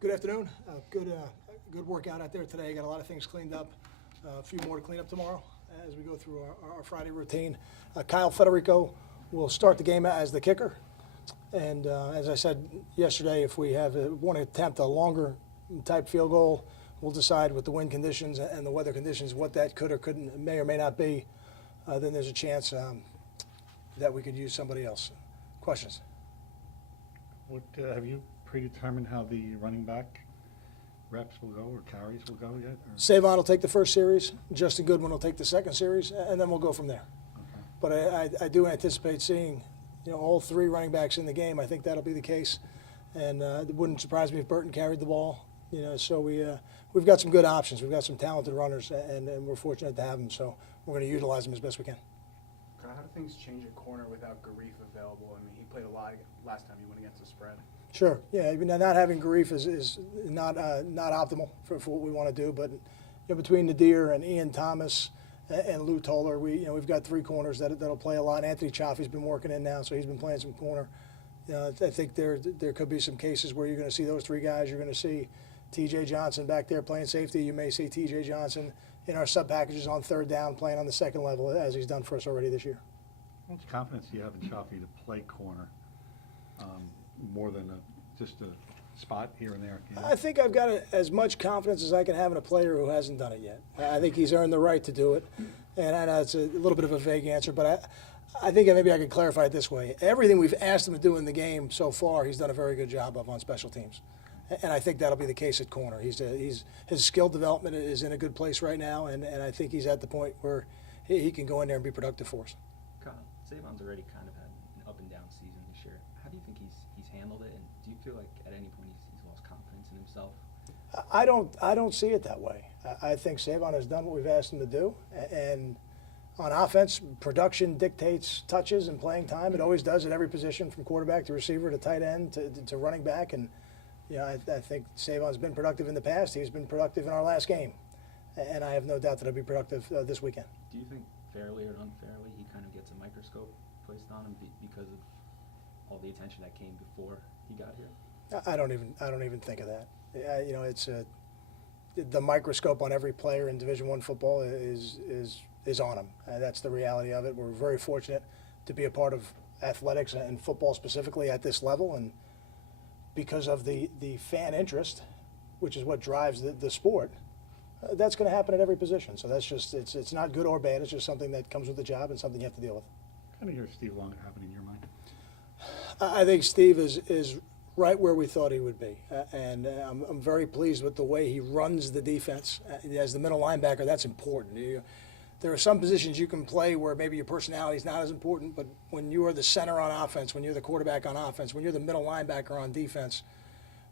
Good afternoon. Good workout out there today. Got a lot of things cleaned up. A few more to clean up tomorrow as we go through our Friday routine. Kyle Federico will start the game as the kicker. And as I said yesterday, if we want to attempt a longer type field goal, we'll decide with the wind conditions and the weather conditions what that could or couldn't, may or may not be. Then there's a chance that we could use somebody else. Questions? What have you predetermined how the running back reps will go or carries will go yet? Or? Savon will take the first series. Justin Goodwin will take the second series, and then we'll go from there. Okay. But I do anticipate seeing, all three running backs in the game. I think that'll be the case, and it wouldn't surprise me if Burton carried the ball. So we've got some good options. We've got some talented runners, and we're fortunate to have them. So we're going to utilize them as best we can. How do things change at corner without Garif available? I mean, he played a lot last time he went against the spread. Sure. Yeah. Not having Garif is not optimal for what we want to do. But between Nadir and Ian Thomas and Lou Toller, we've got three corners that'll play a lot. Anthony Chaffee's been working in now, so he's been playing some corner. I think there could be some cases where you're going to see those three guys. You're going to see T.J. Johnson back there playing safety. You may see T.J. Johnson in our sub packages on third down playing on the second level as he's done for us already this year. How much confidence do you have in Chaffee to play corner more than just a spot here and there? I think I've got as much confidence as I can have in a player who hasn't done it yet. I think he's earned the right to do it. And I know it's a little bit of a vague answer, but I think maybe I could clarify it this way. Everything we've asked him to do in the game so far, he's done a very good job of on special teams. And I think that'll be the case at corner. His skill development is in a good place right now, and I think he's at the point where he can go in there and be productive for us. Kyle, Savon's already kind of had an up and down season this year. How do you think he's handled it, and do you feel like at any point he's lost confidence in himself? I don't see it that way. I think Savon has done what we've asked him to do, and on offense, production dictates touches and playing time. It always does at every position, from quarterback to receiver to tight end to running back. And I think Savon's been productive in the past. He's been productive in our last game, and I have no doubt that he'll be productive this weekend. Do you think fairly or unfairly he kind of gets a microscope placed on him because of all the attention that came before he got here? I don't even think of that. It's the microscope on every player in Division I football is on him. That's the reality of it. We're very fortunate to be a part of athletics and football specifically at this level, and because of the fan interest, which is what drives the sport, that's going to happen at every position. So that's just it's not good or bad. It's just something that comes with the job and something you have to deal with. Kind of hear Steve Long happen in your mind. I think Steve is right where we thought he would be, and I'm very pleased with the way he runs the defense. As the middle linebacker, that's important. There are some positions you can play where maybe your personality is not as important, but when you are the center on offense, when you're the quarterback on offense, when you're the middle linebacker on defense,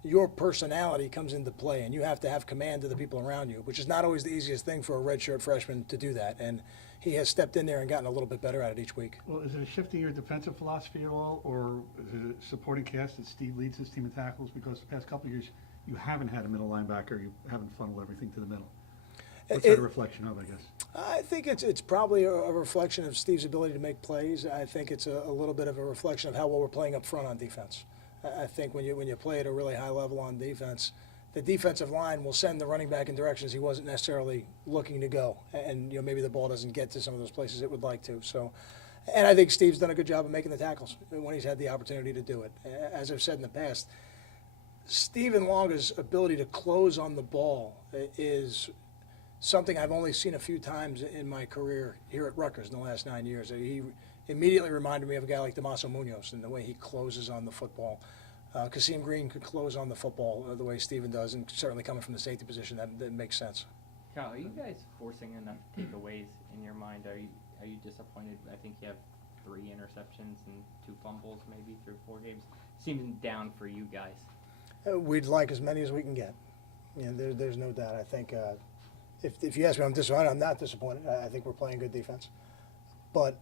your personality comes into play, and you have to have command of the people around you, which is not always the easiest thing for a redshirt freshman to do that. And he has stepped in there and gotten a little bit better at it each week. Well, is it a shift in your defensive philosophy at all, or is it a supporting cast that Steve leads his team in tackles? Because the past couple of years, you haven't had a middle linebacker. You haven't funneled everything to the middle. What's that a reflection of, I guess? I think it's probably a reflection of Steve's ability to make plays. I think it's a little bit of a reflection of how well we're playing up front on defense. I think when you play at a really high level on defense, the defensive line will send the running back in directions he wasn't necessarily looking to go, and maybe the ball doesn't get to some of those places it would like to. So, and I think Steve's done a good job of making the tackles when he's had the opportunity to do it. As I've said in the past, Stephen Longa's ability to close on the ball is something I've only seen a few times in my career here at Rutgers in the last 9 years. He immediately reminded me of a guy like Damaso Munoz in the way he closes on the football. Kasim Green could close on the football the way Stephen does, and certainly coming from the safety position, that makes sense. Kyle, are you guys forcing enough takeaways in your mind? Are you disappointed? I think you have 3 interceptions and 2 fumbles maybe through 4 games. Seems down for you guys. We'd like as many as we can get. There's no doubt. I think if you ask me, I'm disappointed. I'm not disappointed. I think we're playing good defense, but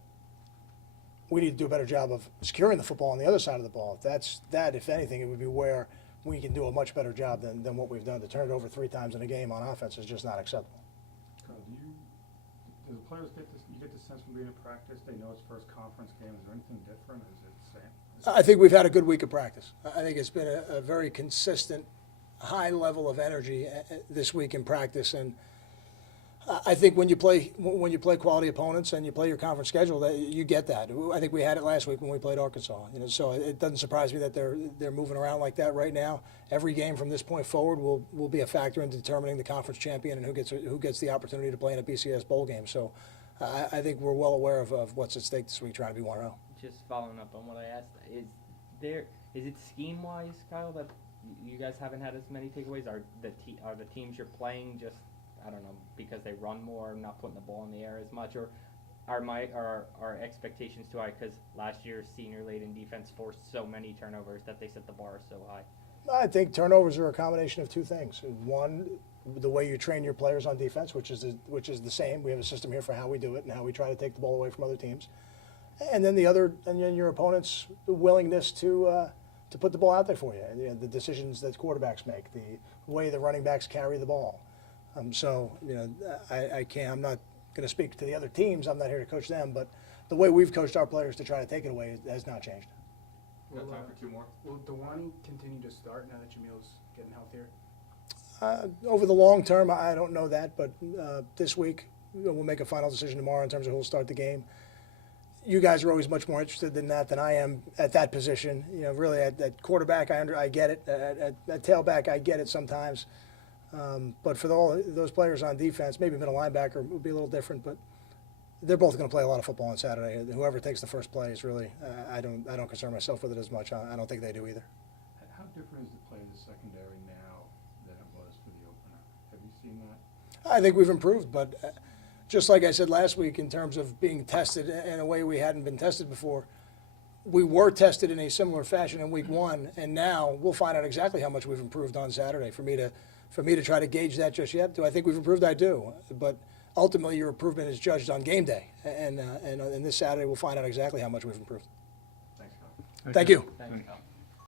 we need to do a better job of securing the football on the other side of the ball. If anything, it would be where we can do a much better job than what we've done. To turn it over 3 times in a game on offense is just not acceptable. Do the players get the sense from being in practice, they know it's first conference game? Is there anything different? Is it the same? I think we've had a good week of practice. I think it's been a very consistent, high level of energy this week in practice, and I think when you play quality opponents and you play your conference schedule, that you get that. I think we had it last week when we played Arkansas. So it doesn't surprise me that they're moving around like that right now. Every game from this point forward will be a factor in determining the conference champion and who gets the opportunity to play in a BCS bowl game. So I think we're well aware of what's at stake this week, trying to be 1-0. Just following up on what I asked, is it scheme wise, Kyle, that you guys haven't had as many takeaways? Are the teams you're playing just, I don't know, because they run more, not putting the ball in the air as much, or are expectations too high because last year's senior-laden defense forced so many turnovers that they set the bar so high? I think turnovers are a combination of two things. One, the way you train your players on defense, which is the same. We have a system here for how we do it and how we try to take the ball away from other teams. And then your opponent's willingness to put the ball out there for you, and the decisions that quarterbacks make, the way the running backs carry the ball. So I'm not going to speak to the other teams. I'm not here to coach them, but the way we've coached our players to try to take it away has not changed. Got time for two more? Will Dewani continue to start now that Jamil's getting healthier? Over the long term, I don't know that, but this week we'll make a final decision tomorrow in terms of who'll start the game. You guys are always much more interested in that than I am at that position. Really at quarterback, I get it. At tailback, I get it sometimes. But for all those players on defense, maybe middle linebacker would be a little different, but they're both going to play a lot of football on Saturday. Whoever takes the first play is really, I don't concern myself with it as much. I don't think they do either. How different is the play of the secondary now than it was for the opener? Have you seen that? I think we've improved, but just like I said last week, in terms of being tested in a way we hadn't been tested before, we were tested in a similar fashion in week one, and now we'll find out exactly how much we've improved on Saturday. For me to try to gauge that just yet, do I think we've improved? I do, but ultimately your improvement is judged on game day, and this Saturday we'll find out exactly how much we've improved. Thanks, Kyle. Thank you. Thanks, Kyle.